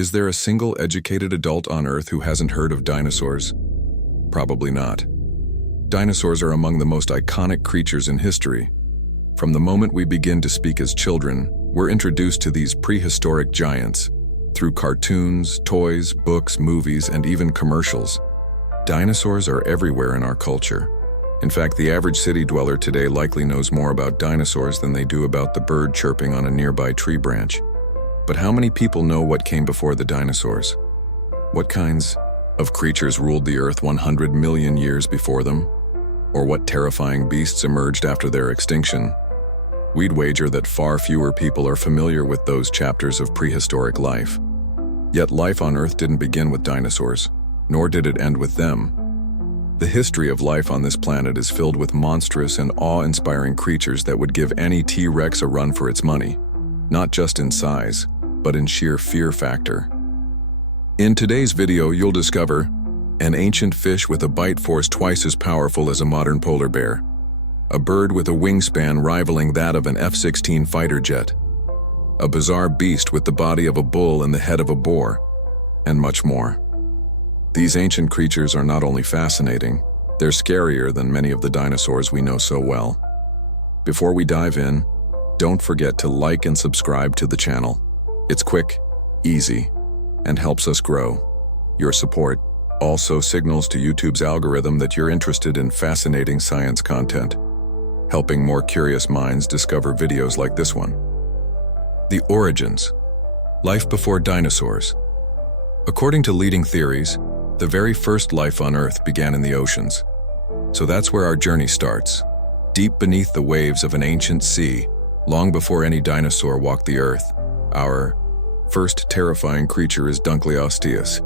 Is there a single educated adult on Earth who hasn't heard of dinosaurs? Probably not. Dinosaurs are among the most iconic creatures in history. From the moment we begin to speak as children, we're introduced to these prehistoric giants through cartoons, toys, books, movies, and even commercials. Dinosaurs are everywhere in our culture. In fact, the average city dweller today likely knows more about dinosaurs than they do about the bird chirping on a nearby tree branch. But how many people know what came before the dinosaurs? What kinds of creatures ruled the Earth 100 million years before them? Or what terrifying beasts emerged after their extinction? We'd wager that far fewer people are familiar with those chapters of prehistoric life. Yet life on Earth didn't begin with dinosaurs, nor did it end with them. The history of life on this planet is filled with monstrous and awe-inspiring creatures that would give any T-Rex a run for its money, not just in size, but in sheer fear factor. In today's video, you'll discover an ancient fish with a bite force twice as powerful as a modern polar bear, a bird with a wingspan rivaling that of an F-16 fighter jet, a bizarre beast with the body of a bull and the head of a boar, and much more. These ancient creatures are not only fascinating, they're scarier than many of the dinosaurs we know so well. Before we dive in, don't forget to like and subscribe to the channel. It's quick, easy, and helps us grow. Your support also signals to YouTube's algorithm that you're interested in fascinating science content, helping more curious minds discover videos like this one. The origins. Life before dinosaurs. According to leading theories, the very first life on Earth began in the oceans. So that's where our journey starts, deep beneath the waves of an ancient sea, long before any dinosaur walked the Earth. Our first terrifying creature is Dunkleosteus,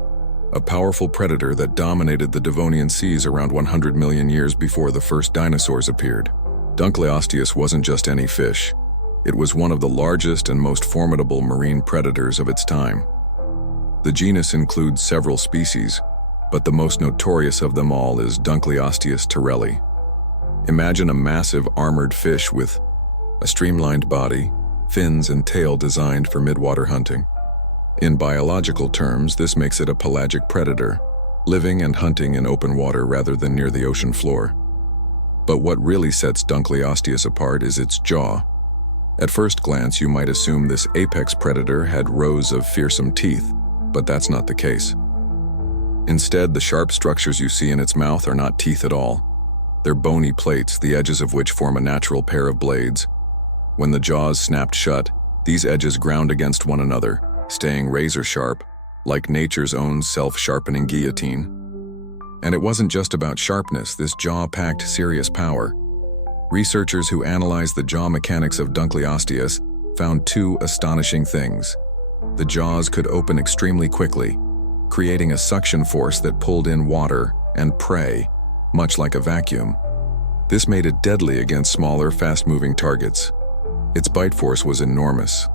a powerful predator that dominated the Devonian seas around 100 million years before the first dinosaurs appeared. Dunkleosteus wasn't just any fish. It was one of the largest and most formidable marine predators of its time. The genus includes several species, but the most notorious of them all is Dunkleosteus terrelli. Imagine a massive armored fish with a streamlined body, fins and tail designed for midwater hunting. In biological terms, this makes it a pelagic predator, living and hunting in open water rather than near the ocean floor. But what really sets Dunkleosteus apart is its jaw. At first glance, you might assume this apex predator had rows of fearsome teeth, but that's not the case. Instead, the sharp structures you see in its mouth are not teeth at all. They're bony plates, the edges of which form a natural pair of blades. When the jaws snapped shut, these edges ground against one another, staying razor-sharp, like nature's own self-sharpening guillotine. And it wasn't just about sharpness, this jaw packed serious power. Researchers who analyzed the jaw mechanics of Dunkleosteus found two astonishing things. The jaws could open extremely quickly, creating a suction force that pulled in water and prey, much like a vacuum. This made it deadly against smaller, fast-moving targets. Its bite force was enormous.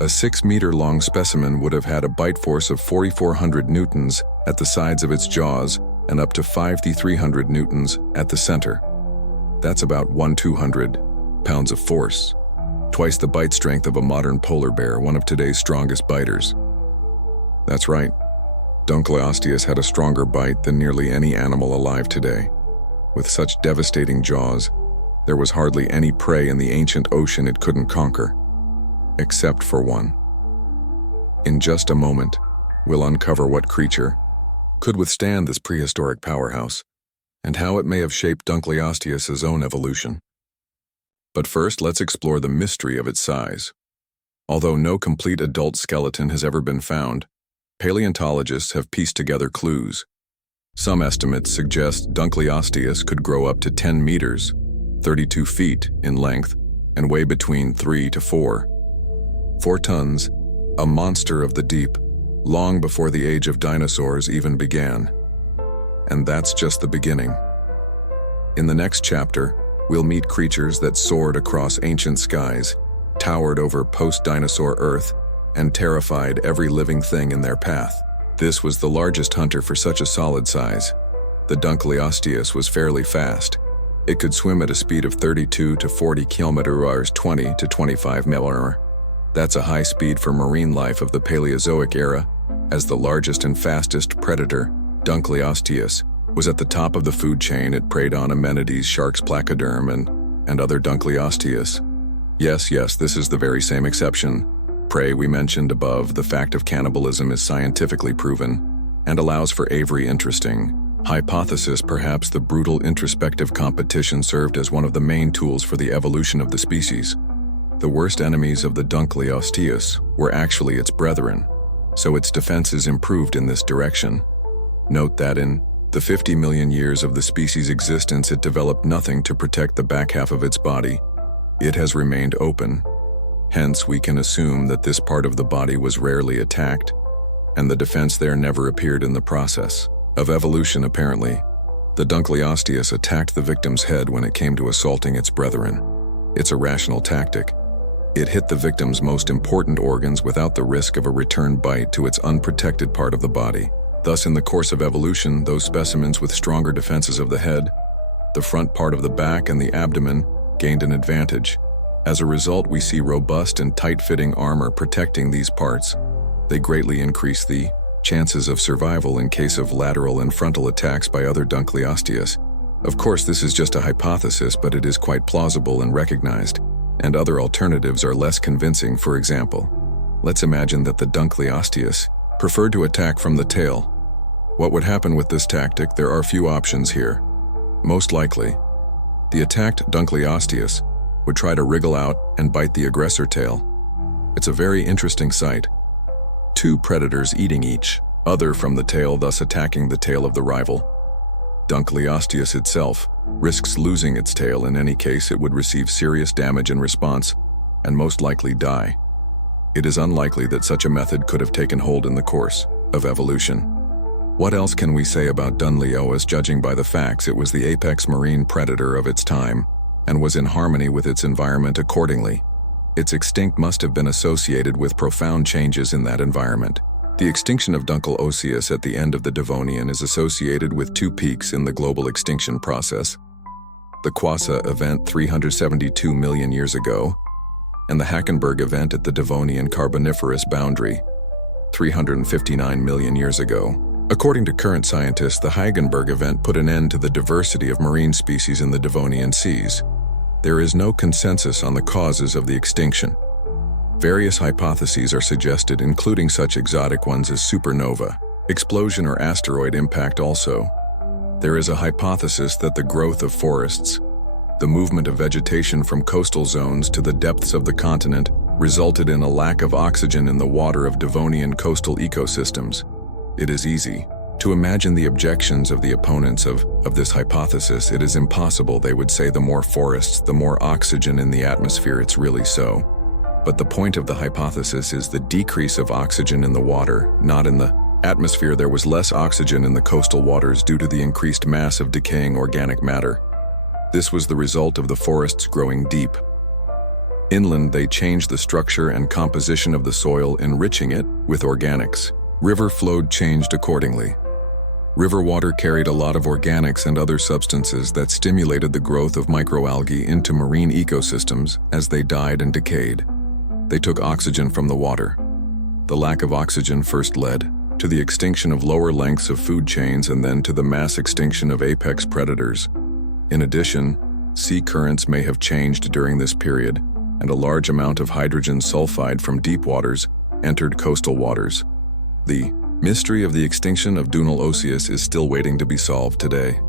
A 6-meter-long specimen would have had a bite force of 4,400 newtons at the sides of its jaws and up to 5,300 newtons at the center. That's about 1/200 pounds of force, twice the bite strength of a modern polar bear, one of today's strongest biters. That's right, Dunkleosteus had a stronger bite than nearly any animal alive today. With such devastating jaws, there was hardly any prey in the ancient ocean it couldn't conquer. Except for one. In just a moment, we'll uncover what creature could withstand this prehistoric powerhouse, and how it may have shaped Dunkleosteus' own evolution. But first, let's explore the mystery of its size. Although no complete adult skeleton has ever been found, paleontologists have pieced together clues. Some estimates suggest Dunkleosteus could grow up to 10 meters, 32 feet in length, and weigh between 3 to 4 tons, a monster of the deep, long before the age of dinosaurs even began. And that's just the beginning. In the next chapter, we'll meet creatures that soared across ancient skies, towered over post-dinosaur Earth, and terrified every living thing in their path. This was the largest hunter for such a solid size. The Dunkleosteus was fairly fast. It could swim at a speed of 32 to 40 km/h, 20 to 25 mph. That's a high speed for marine life of the Paleozoic era, As the largest and fastest predator, Dunkleosteus was at the top of the food chain. It preyed on amenities, sharks, placoderm, and other Dunkleosteus. Yes, this is the very same exception. Prey we mentioned above. The fact of cannibalism is scientifically proven and allows for every interesting hypothesis. Perhaps the brutal introspective competition served as one of the main tools for the evolution of the species. The worst enemies of the Dunkleosteus were actually its brethren, so its defenses improved in this direction. Note that in the 50 million years of the species' existence, it developed nothing to protect the back half of its body. It has remained open. Hence, we can assume that this part of the body was rarely attacked, and the defense there never appeared in the process of evolution. Apparently, the Dunkleosteus attacked the victim's head when it came to assaulting its brethren. It's a rational tactic. It hit the victim's most important organs without the risk of a return bite to its unprotected part of the body. Thus, in the course of evolution, those specimens with stronger defenses of the head, the front part of the back, and the abdomen gained an advantage. As a result, we see robust and tight-fitting armor protecting these parts. They greatly increase the chances of survival in case of lateral and frontal attacks by other Dunkleosteus. Of course, this is just a hypothesis, but it is quite plausible and recognized, and other alternatives are less convincing. For example, let's imagine that the Dunkleosteus preferred to attack from the tail. What would happen with this tactic? There are few options here. Most likely, the attacked Dunkleosteus would try to wriggle out and bite the aggressor tail. It's a very interesting sight. Two predators eating each other from the tail, thus attacking the tail of the rival. Dunkleosteus itself risks losing its tail. In any case, it would receive serious damage in response and most likely die. It is unlikely that such a method could have taken hold in the course of evolution. What else can we say about Dunkleosteus? Judging by the facts, it was the apex marine predator of its time and was in harmony with its environment accordingly. Its extinct must have been associated with profound changes in that environment. The extinction of Dunkleosteus at the end of the Devonian is associated with two peaks in the global extinction process: the Quassa event 372 million years ago, and the Hackenberg event at the Devonian Carboniferous boundary 359 million years ago. According to current scientists, the Hackenberg event put an end to the diversity of marine species in the Devonian seas. There is no consensus on the causes of the extinction. Various hypotheses are suggested, including such exotic ones as supernova, explosion, or asteroid impact. Also, there is a hypothesis that the growth of forests, the movement of vegetation from coastal zones to the depths of the continent, resulted in a lack of oxygen in the water of Devonian coastal ecosystems. It is easy to imagine the objections of the opponents of this hypothesis. It is impossible, they would say. The more forests, the more oxygen in the atmosphere. It's really so. But the point of the hypothesis is the decrease of oxygen in the water, not in the atmosphere. There was less oxygen in the coastal waters due to the increased mass of decaying organic matter. This was the result of the forests growing deep. Inland, they changed the structure and composition of the soil, enriching it with organics. River flowed changed accordingly. River water carried a lot of organics and other substances that stimulated the growth of microalgae into marine ecosystems as they died and decayed. They took oxygen from the water. The lack of oxygen first led to the extinction of lower lengths of food chains and then to the mass extinction of apex predators. In addition, sea currents may have changed during this period, and a large amount of hydrogen sulfide from deep waters entered coastal waters. The mystery of the extinction of Dunkleosteus is still waiting to be solved today.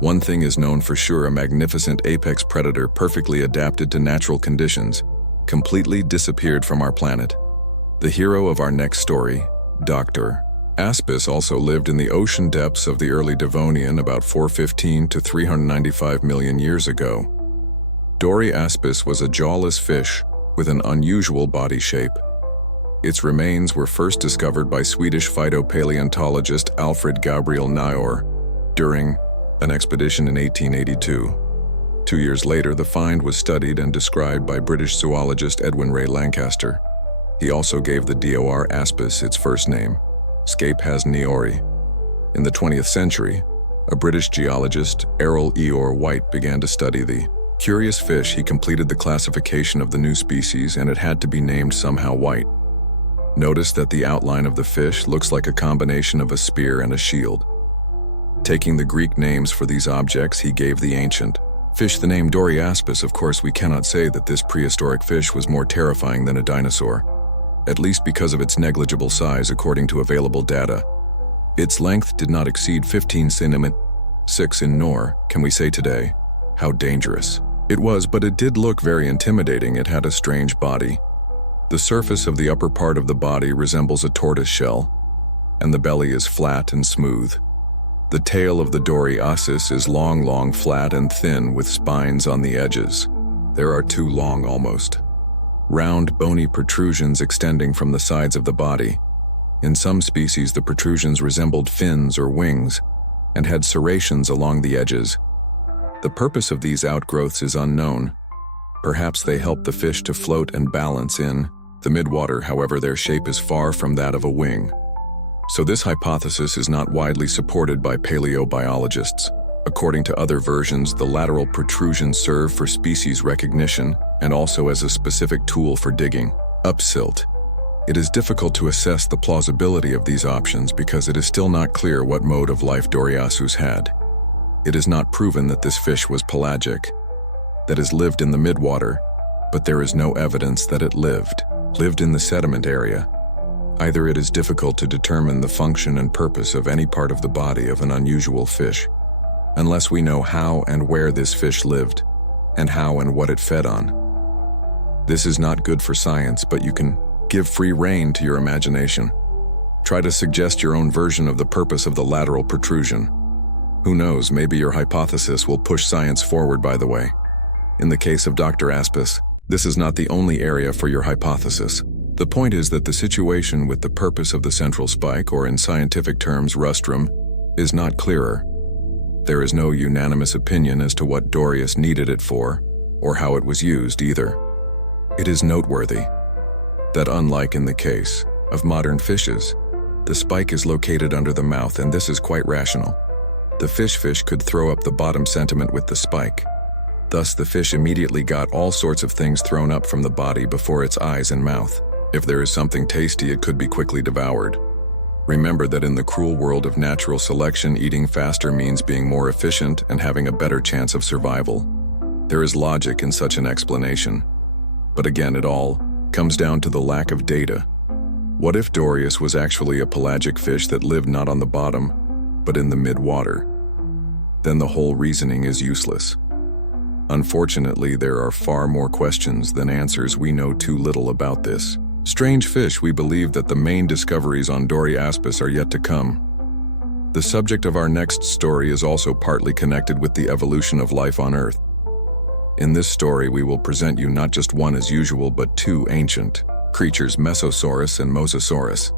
One thing is known for sure: a magnificent apex predator perfectly adapted to natural conditions completely disappeared from our planet. The hero of our next story, Doryaspis, also lived in the ocean depths of the early Devonian about 415 to 395 million years ago. Doryaspis was a jawless fish with an unusual body shape. Its remains were first discovered by Swedish phytopaleontologist Alfred Gabriel Nyor during an expedition in 1882. 2 years later, the find was studied and described by British zoologist Edwin Ray Lancaster. He also gave the Doryaspis its first name, Scape has Niori. In the 20th century, a British geologist, Errol Eeyore White, began to study the curious fish. He completed the classification of the new species, and it had to be named somehow White. Notice that the outline of the fish looks like a combination of a spear and a shield. Taking the Greek names for these objects, he gave the ancient fish the name Doryaspis. Of course, we cannot say that this prehistoric fish was more terrifying than a dinosaur, at least because of its negligible size according to available data. Its length did not exceed 15 centimeters, 6 in nor, can we say today, how dangerous it was, but it did look very intimidating. It had a strange body. The surface of the upper part of the body resembles a tortoise shell, and the belly is flat and smooth. The tail of the Doryaspis is long, flat and thin with spines on the edges. There are two long, almost round, bony protrusions extending from the sides of the body. In some species, the protrusions resembled fins or wings and had serrations along the edges. The purpose of these outgrowths is unknown. Perhaps they help the fish to float and balance in the midwater. However, their shape is far from that of a wing. So this hypothesis is not widely supported by paleobiologists. According to other versions, the lateral protrusions serve for species recognition and also as a specific tool for digging up silt. It is difficult to assess the plausibility of these options because it is still not clear what mode of life Doryaspis had. It is not proven that this fish was pelagic, that is, lived in the midwater, but there is no evidence that it lived in the sediment area. Either it is difficult to determine the function and purpose of any part of the body of an unusual fish, unless we know how and where this fish lived, and how and what it fed on. This is not good for science, but you can give free rein to your imagination. Try to suggest your own version of the purpose of the lateral protrusion. Who knows, maybe your hypothesis will push science forward, by the way. In the case of Dr. Aspis, this is not the only area for your hypothesis. The point is that the situation with the purpose of the central spike, or in scientific terms rostrum, is not clearer. There is no unanimous opinion as to what Doryaspis needed it for, or how it was used either. It is noteworthy that unlike in the case of modern fishes, the spike is located under the mouth, and this is quite rational. The fish could throw up the bottom sentiment with the spike. Thus, the fish immediately got all sorts of things thrown up from the body before its eyes and mouth. If there is something tasty, it could be quickly devoured. Remember that in the cruel world of natural selection, eating faster means being more efficient and having a better chance of survival. There is logic in such an explanation. But again, it all comes down to the lack of data. What if Doryaspis was actually a pelagic fish that lived not on the bottom, but in the mid-water? Then the whole reasoning is useless. Unfortunately, there are far more questions than answers. We know too little about this strange fish. We believe that the main discoveries on Doryaspis are yet to come. The subject of our next story is also partly connected with the evolution of life on Earth. In this story, we will present you not just one as usual, but two ancient creatures, Mesosaurus and Mosasaurus.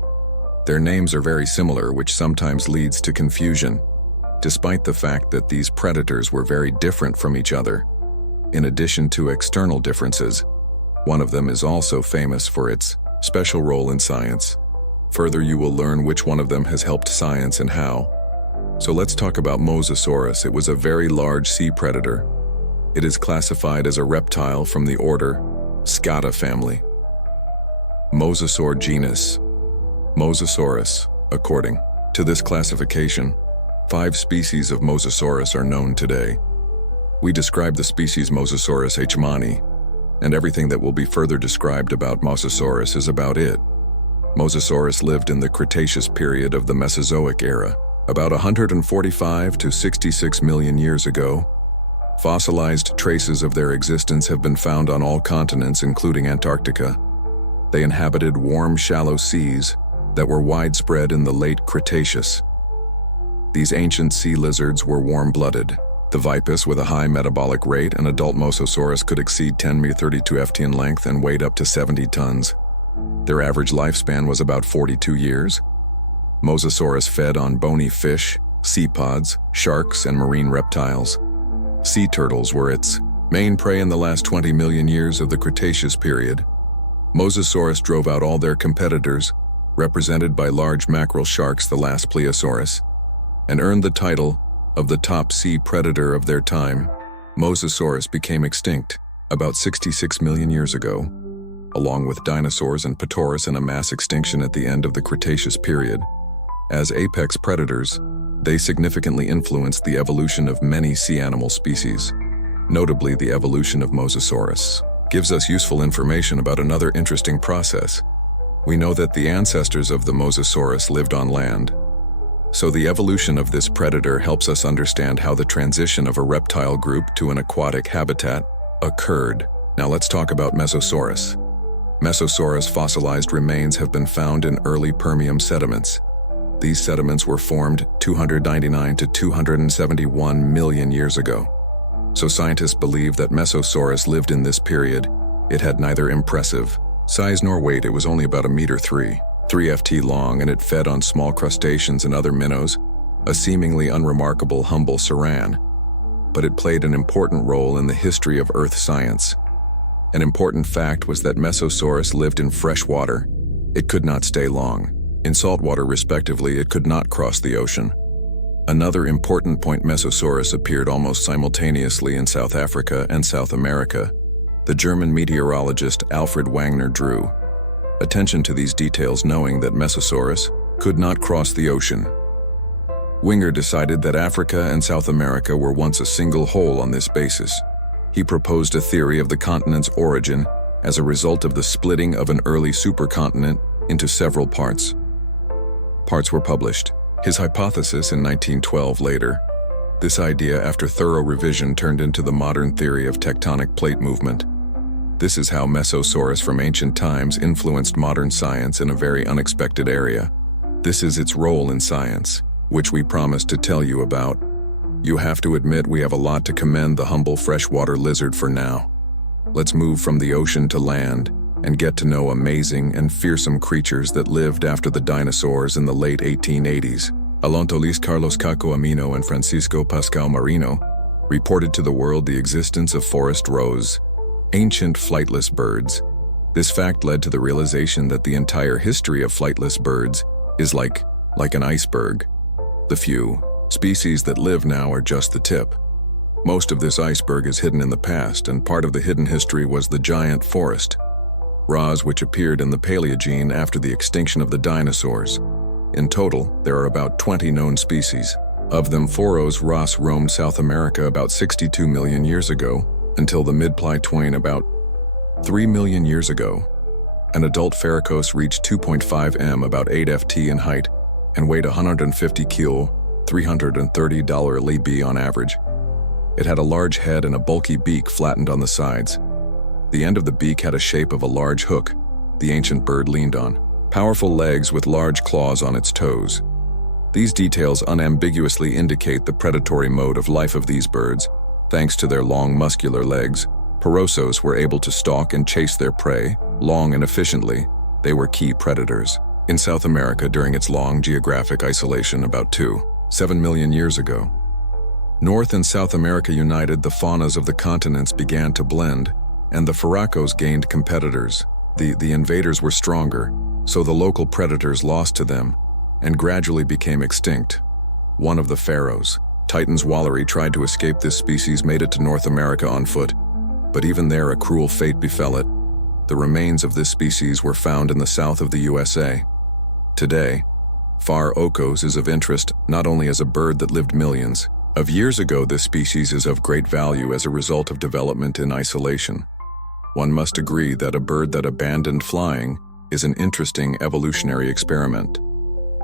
Their names are very similar, which sometimes leads to confusion, despite the fact that these predators were very different from each other. In addition to external differences, one of them is also famous for its special role in science. Further, you will learn which one of them has helped science and how. So let's talk about Mosasaurus. It was a very large sea predator. It is classified as a reptile from the order Scata family. Mosasaur genus. Mosasaurus. According to this classification, 5 species of Mosasaurus are known today. We describe the species Mosasaurus hmani, and everything that will be further described about Mosasaurus is about it. Mosasaurus lived in the Cretaceous period of the Mesozoic era, about 145 to 66 million years ago. Fossilized traces of their existence have been found on all continents, including Antarctica. They inhabited warm, shallow seas that were widespread in the late Cretaceous. These ancient sea lizards were warm-blooded. The vipus, with a high metabolic rate, an adult Mosasaurus could exceed 10 m 32 ft in length and weighed up to 70 tons. Their average lifespan was about 42 years. Mosasaurus fed on bony fish, sea pods, sharks, and marine reptiles. Sea turtles were its main prey in the last 20 million years of the Cretaceous period. Mosasaurus drove out all their competitors, represented by large mackerel sharks, the last Plesiosaurus, and earned the title of the top sea predator of their time. Mosasaurus became extinct about 66 million years ago. along with dinosaurs and Ptaurus in a mass extinction at the end of the Cretaceous period. As apex predators, they significantly influenced the evolution of many sea animal species. Notably, the evolution of Mosasaurus gives us useful information about another interesting process. We know that the ancestors of the Mosasaurus lived on land. So the evolution of this predator helps us understand how the transition of a reptile group to an aquatic habitat occurred. Now let's talk about Mesosaurus. Mesosaurus fossilized remains have been found in early Permian sediments. These sediments were formed 299 to 271 million years ago. So scientists believe that Mesosaurus lived in this period. It had neither impressive size nor weight. It was only about 1.3 meters, 3 ft long, and it fed on small crustaceans and other minnows, a seemingly unremarkable, humble saran. But it played an important role in the history of Earth science. An important fact was that Mesosaurus lived in fresh water. It could not stay long. In saltwater, respectively, it could not cross the ocean. Another important point: Mesosaurus appeared almost simultaneously in South Africa and South America. The German meteorologist Alfred Wegener drew attention to these details, knowing that Mesosaurus could not cross the ocean. Wegener decided that Africa and South America were once a single whole on this basis. He proposed a theory of the continent's origin as a result of the splitting of an early supercontinent into several parts. Parts were published. His hypothesis in 1912 later. This idea, after thorough revision, turned into the modern theory of tectonic plate movement. This is how Mesosaurus from ancient times influenced modern science in a very unexpected area. This is its role in science, which we promised to tell you about. You have to admit we have a lot to commend the humble freshwater lizard for now. Let's move from the ocean to land and get to know amazing and fearsome creatures that lived after the dinosaurs in the late 1880s. Alonso Carlos Caco Amino and Francisco Pascal Marino reported to the world the existence of forest roes, ancient flightless birds. This fact led to the realization that the entire history of flightless birds is like an iceberg. The few species that live now are just the tip. Most of this iceberg is hidden in the past, and part of the hidden history was the giant forest roes, which appeared in the Paleogene after the extinction of the dinosaurs. In total, there are about 20 known species. Of them, Foros roes roamed South America about 62 million years ago, until the mid-Pliocene about 3 million years ago. An adult Faricos reached 2.5 m, about 8 ft in height, and weighed 150 kg, 330 lb on average. It had a large head and a bulky beak flattened on the sides. The end of the beak had a shape of a large hook the ancient bird leaned on. Powerful legs with large claws on its toes. These details unambiguously indicate the predatory mode of life of these birds. Thanks to their long muscular legs, Perosos were able to stalk and chase their prey, long and efficiently. They were key predators. In South America during its long geographic isolation about 7 million years ago. North and South America united, the faunas of the continents began to blend, and the Faracos gained competitors. The invaders were stronger, so the local predators lost to them and gradually became extinct. One of the pharaohs, Titan's Wallery, tried to escape this species, made it to North America on foot, but even there a cruel fate befell it. The remains of this species were found in the south of the USA. Today, Phar Ocos is of interest not only as a bird that lived millions of years ago. This species is of great value as a result of development in isolation. One must agree that a bird that abandoned flying is an interesting evolutionary experiment.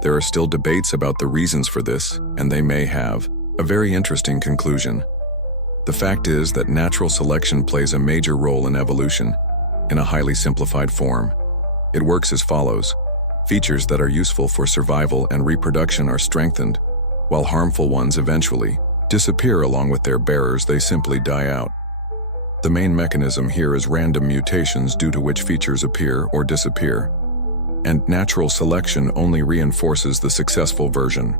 There are still debates about the reasons for this, and they may have a very interesting conclusion. The fact is that natural selection plays a major role in evolution, in a highly simplified form. It works as follows. Features that are useful for survival and reproduction are strengthened, while harmful ones eventually disappear along with their bearers. They simply die out. The main mechanism here is random mutations, due to which features appear or disappear, and natural selection only reinforces the successful version.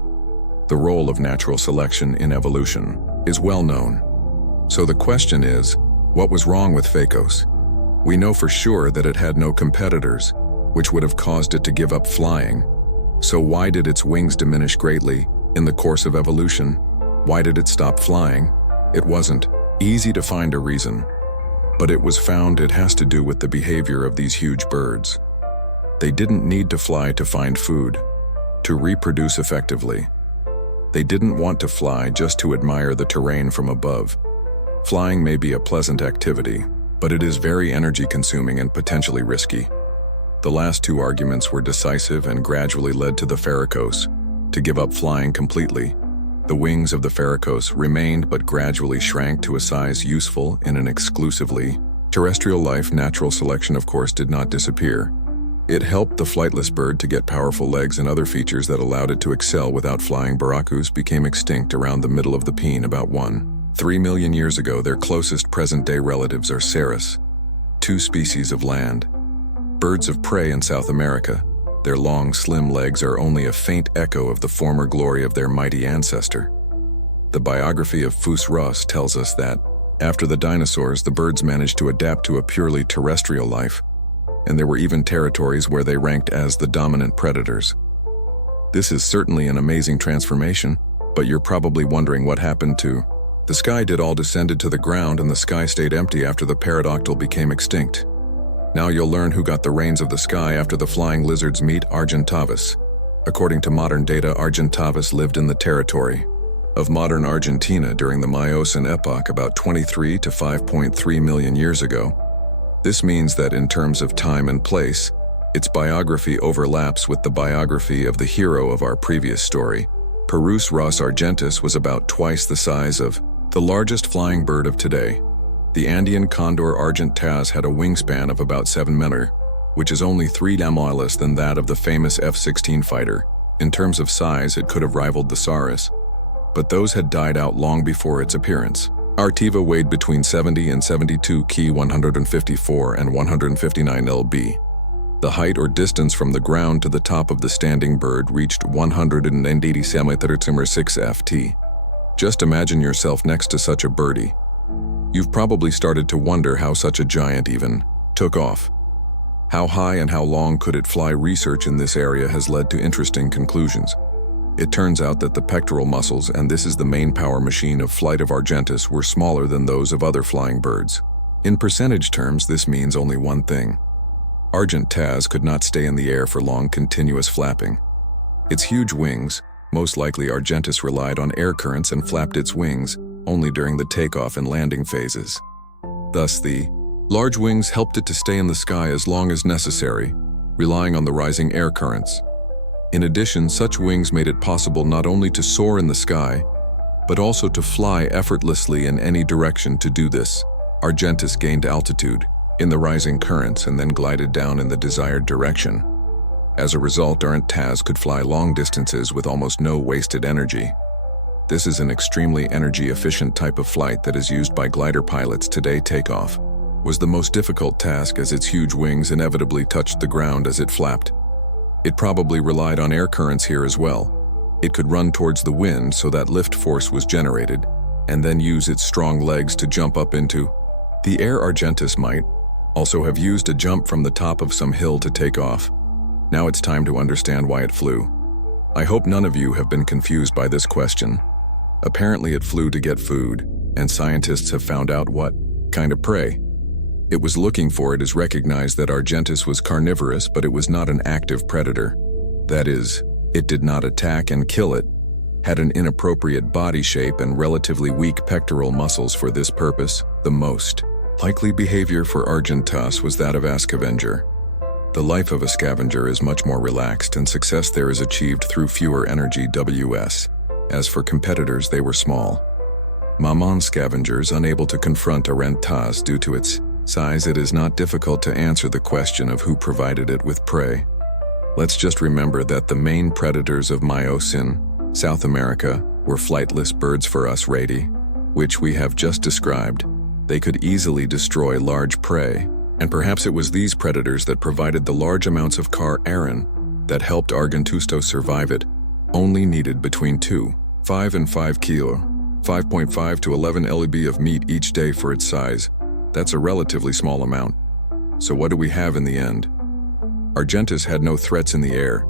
The role of natural selection in evolution is well known. So the question is, what was wrong with Phacos? We know for sure that it had no competitors, which would have caused it to give up flying. So why did its wings diminish greatly in the course of evolution? Why did it stop flying? It wasn't easy to find a reason. but it was found it has to do with the behavior of these huge birds. They didn't need to fly to find food, to reproduce effectively. They didn't want to fly just to admire the terrain from above. Flying may be a pleasant activity, but it is very energy-consuming and potentially risky. The last two arguments were decisive and gradually led to the Pheracos to give up flying completely. The wings of the Pheracos remained but gradually shrank to a size useful in an exclusively terrestrial life. Natural selection, of course, did not disappear. It helped the flightless bird to get powerful legs and other features that allowed it to excel without flying. Barracudas became extinct around the middle of the Permian about 1.3 million years ago. Their closest present-day relatives are scariest, two species of land birds of prey in South America. Their long, slim legs are only a faint echo of the former glory of their mighty ancestor. The biography of Fus Ross tells us that, after the dinosaurs, the birds managed to adapt to a purely terrestrial life, and there were even territories where they ranked as the dominant predators. This is certainly an amazing transformation, but you're probably wondering what happened to the sky. Did all descended to the ground and the sky stayed empty after the pterodactyl became extinct? Now you'll learn who got the reins of the sky after the flying lizards. Meet Argentavis. According to modern data, Argentavis lived in the territory of modern Argentina during the Miocene epoch about 23 to 5.3 million years ago. This means that in terms of time and place, its biography overlaps with the biography of the hero of our previous story. Perus Ros Argentis was about twice the size of the largest flying bird of today. The Andean condor Argentavis had a wingspan of about 7 meters, which is only 3 times less than that of the famous F-16 fighter. In terms of size, it could have rivaled the Saurus, but those had died out long before its appearance. Artiva weighed between 70 and 72 kg, 154 and 159 lb. The height or distance from the ground to the top of the standing bird reached 187 meters, 6 ft. Just imagine yourself next to such a birdie. You've probably started to wonder how such a giant even took off. How high and how long could it fly? Research in this area has led to interesting conclusions. It turns out that the pectoral muscles, and this is the main power machine of flight of Argentis, were smaller than those of other flying birds. In percentage terms, this means only one thing. Argentavis could not stay in the air for long continuous flapping. Its huge wings, most likely Argentis relied on air currents and flapped its wings only during the takeoff and landing phases. Thus, the large wings helped it to stay in the sky as long as necessary, relying on the rising air currents. In addition, such wings made it possible not only to soar in the sky, but also to fly effortlessly in any direction. To do this, Argentis gained altitude in the rising currents and then glided down in the desired direction. As a result, Argentavis could fly long distances with almost no wasted energy. This is an extremely energy-efficient type of flight that is used by glider pilots today. Takeoff was the most difficult task as its huge wings inevitably touched the ground as it flapped. It probably relied on air currents here as well. It could run towards the wind so that lift force was generated, and then use its strong legs to jump up into the air. Argentis might also have used a jump from the top of some hill to take off. Now it's time to understand why it flew. I hope none of you have been confused by this question. Apparently it flew to get food, and scientists have found out what kind of prey it was looking for. It is recognized that Argentis was carnivorous, but it was not an active predator. That is, it did not attack and kill it, had an inappropriate body shape and relatively weak pectoral muscles for this purpose. The most likely behavior for Argentavis was that of a scavenger. The life of a scavenger is much more relaxed, and success there is achieved through fewer energy Ws. As for competitors, they were small. Mammon scavengers unable to confront Argentavis due to its size. It is not difficult to answer the question of who provided it with prey. Let's just remember that the main predators of Miocene South America were flightless birds for us radi, which we have just described. They could easily destroy large prey, and perhaps it was these predators that provided the large amounts of car-aron that helped Argentavis survive. It only needed between 2.5 and 5 kilo, 5.5 to 11 lb of meat each day for its size. That's a relatively small amount. So what do we have in the end? Argentis had no threats in the air.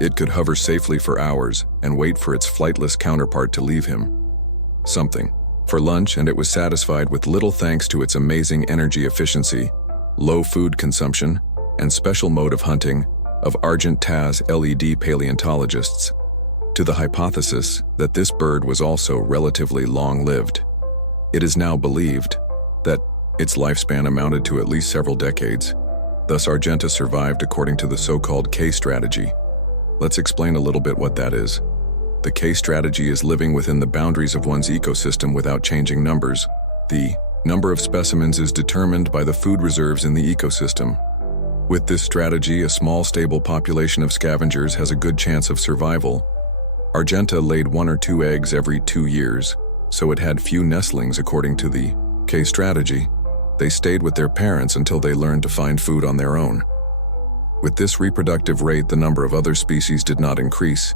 It could hover safely for hours and wait for its flightless counterpart to leave him something. for lunch, and it was satisfied with little thanks to its amazing energy efficiency, low food consumption, and special mode of hunting of Argentavis LED paleontologists, to the hypothesis that this bird was also relatively long-lived. It is now believed that its lifespan amounted to at least several decades. Thus, Argenta survived according to the so-called K strategy. Let's explain a little bit what that is. The K strategy is living within the boundaries of one's ecosystem without changing numbers. The number of specimens is determined by the food reserves in the ecosystem. With this strategy, a small stable population of scavengers has a good chance of survival. Argenta laid 1 or 2 eggs every 2 years, so it had few nestlings according to the K strategy. They stayed with their parents until they learned to find food on their own. With this reproductive rate, the number of other species did not increase,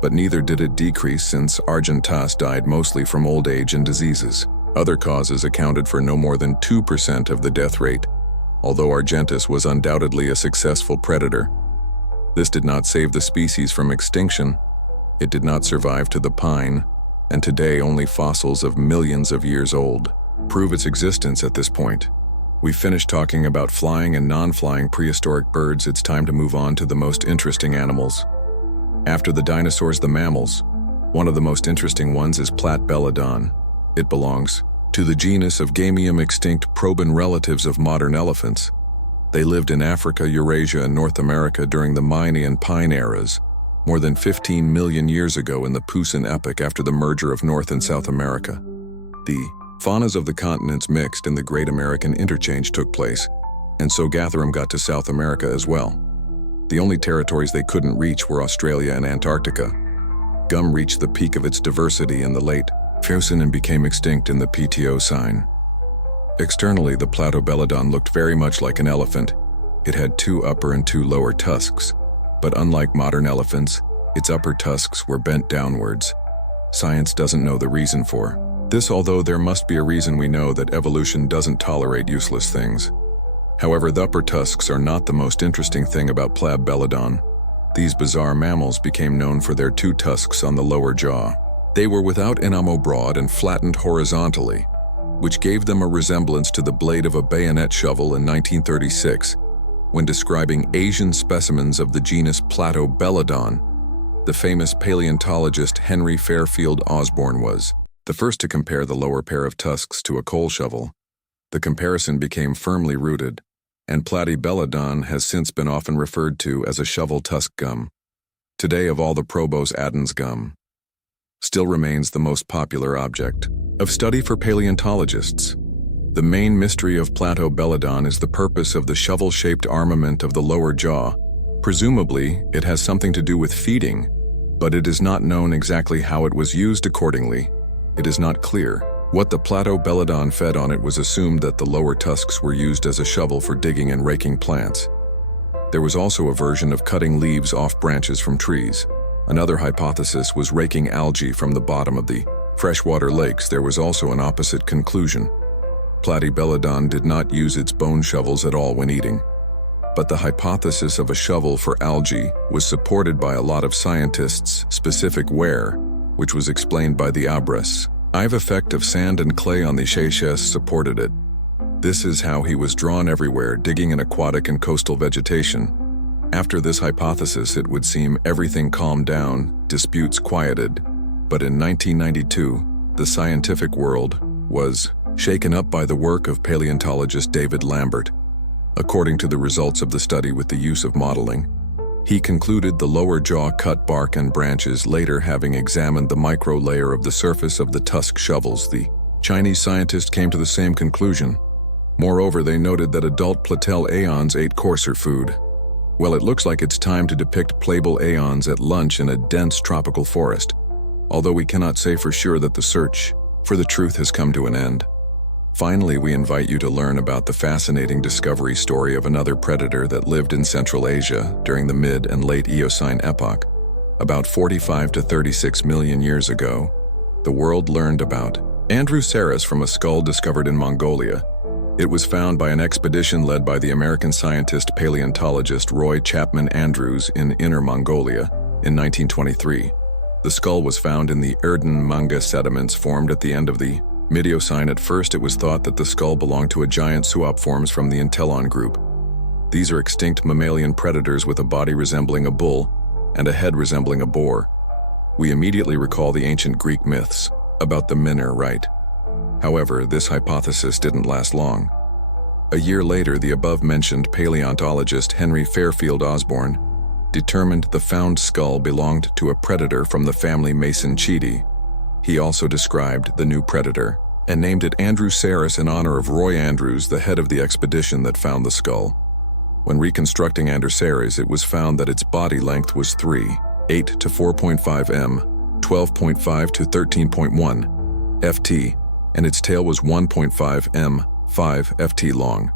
but neither did it decrease since Argentavis died mostly from old age and diseases. Other causes accounted for no more than 2% of the death rate, although Argentis was undoubtedly a successful predator. This did not save the species from extinction. It did not survive to the pine, and today only fossils of millions of years old prove its existence at this point. We finished talking about flying and non-flying prehistoric birds. It's time to move on to the most interesting animals. After the dinosaurs, the mammals. One of the most interesting ones is Platybelodon. It belongs to the genus of gamium, extinct proban relatives of modern elephants. They lived in Africa, Eurasia, and North America during the Miocene and Pine eras, more than 15 million years ago in the Pusan epoch after the merger of North and South America. The faunas of the continents mixed and the Great American Interchange took place, and so Gatharum got to South America as well. The only territories they couldn't reach were Australia and Antarctica. Gum reached the peak of its diversity in the late Fearsome and became extinct in the Pleistocene. Externally, the Platybelodon looked very much like an elephant. It had 2 upper and 2 lower tusks, but unlike modern elephants, its upper tusks were bent downwards. Science doesn't know the reason for this, although there must be a reason. We know that evolution doesn't tolerate useless things. However, the upper tusks are not the most interesting thing about Platybelodon. These bizarre mammals became known for their 2 tusks on the lower jaw. They were without enamel, broad and flattened horizontally, which gave them a resemblance to the blade of a bayonet shovel in 1936. When describing Asian specimens of the genus Platybelodon, the famous paleontologist Henry Fairfield Osborn was the first to compare the lower pair of tusks to a coal shovel. The comparison became firmly rooted, and Platybelodon has since been often referred to as a shovel tusk gum. Today, of all the probos, Aden's gum still remains the most popular object of study for paleontologists. The main mystery of Platybelodon is the purpose of the shovel-shaped armament of the lower jaw. Presumably, it has something to do with feeding, but it is not known exactly how it was used. Accordingly, it is not clear what the Platybelodon fed on. It was assumed that the lower tusks were used as a shovel for digging and raking plants. There was also a version of cutting leaves off branches from trees. Another hypothesis was raking algae from the bottom of the freshwater lakes. There was also an opposite conclusion. Platybelodon did not use its bone shovels at all when eating. But the hypothesis of a shovel for algae was supported by a lot of scientists' specific wear, which was explained by the Abras. Ive effect of sand and clay on the Seychelles supported it. This is how he was drawn everywhere, digging in aquatic and coastal vegetation. After this hypothesis, it would seem everything calmed down, disputes quieted. But in 1992, the scientific world was shaken up by the work of paleontologist David Lambert. According to the results of the study with the use of modeling, he concluded the lower jaw cut bark and branches. Later, having examined the micro layer of the surface of the tusk shovels, the Chinese scientist came to the same conclusion. Moreover, they noted that adult platel aeons ate coarser food. Well, it looks like it's time to depict playable aeons at lunch in a dense tropical forest, although we cannot say for sure that the search for the truth has come to an end. Finally, we invite you to learn about the fascinating discovery story of another predator that lived in Central Asia during the mid and late Eocene epoch. About 45 to 36 million years ago, the world learned about Andrewsarchus from a skull discovered in Mongolia. It was found by an expedition led by the American scientist paleontologist Roy Chapman Andrews in Inner Mongolia in 1923. The skull was found in the Erden Manga sediments formed at the end of the Mideocene. At first it was thought that the skull belonged to a giant zooiforms from the Entellon group. These are extinct mammalian predators with a body resembling a bull and a head resembling a boar. We immediately recall the ancient Greek myths about the Minor Rite. However, this hypothesis didn't last long. A year later, the above-mentioned paleontologist Henry Fairfield Osborn determined the found skull belonged to a predator from the family Mesozoic. He also described the new predator and named it Andrewsarchus in honor of Roy Andrews, the head of the expedition that found the skull. When reconstructing Andrewsarchus, it was found that its body length was 3.8 to 4.5 m, 12.5 to 13.1 ft, and its tail was 1.5 m, 5 ft long.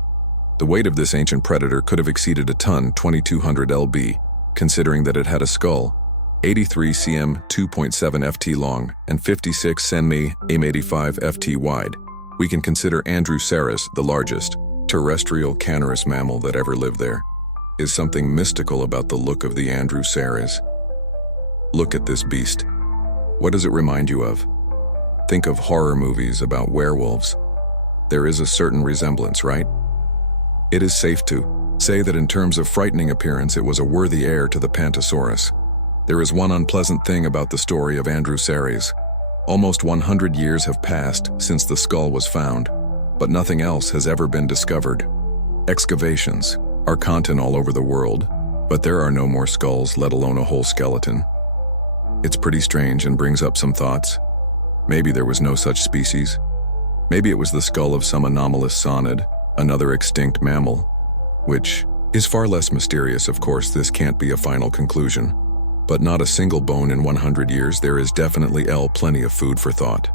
The weight of this ancient predator could have exceeded a ton, 2,200 lb, considering that it had a skull, 83 cm, 2.7 ft long, and 56 cm, 85 ft wide. We can consider Andrewsarchus the largest terrestrial canorous mammal that ever lived there. Is something mystical about the look of the Andrewsarchus. Look at this beast. What does it remind you of? Think of horror movies about werewolves. There is a certain resemblance, right? It is safe to say that in terms of frightening appearance, it was a worthy heir to the Pantosaurus. There is one unpleasant thing about the story of Andrewsarchus. Almost 100 years have passed since the skull was found, but nothing else has ever been discovered. Excavations are common all over the world, but there are no more skulls, let alone a whole skeleton. It's pretty strange and brings up some thoughts. Maybe there was no such species. Maybe it was the skull of some anomalous sonid, another extinct mammal, which is far less mysterious. Of course, this can't be a final conclusion, but not a single bone in 100 years. There is definitely plenty of food for thought.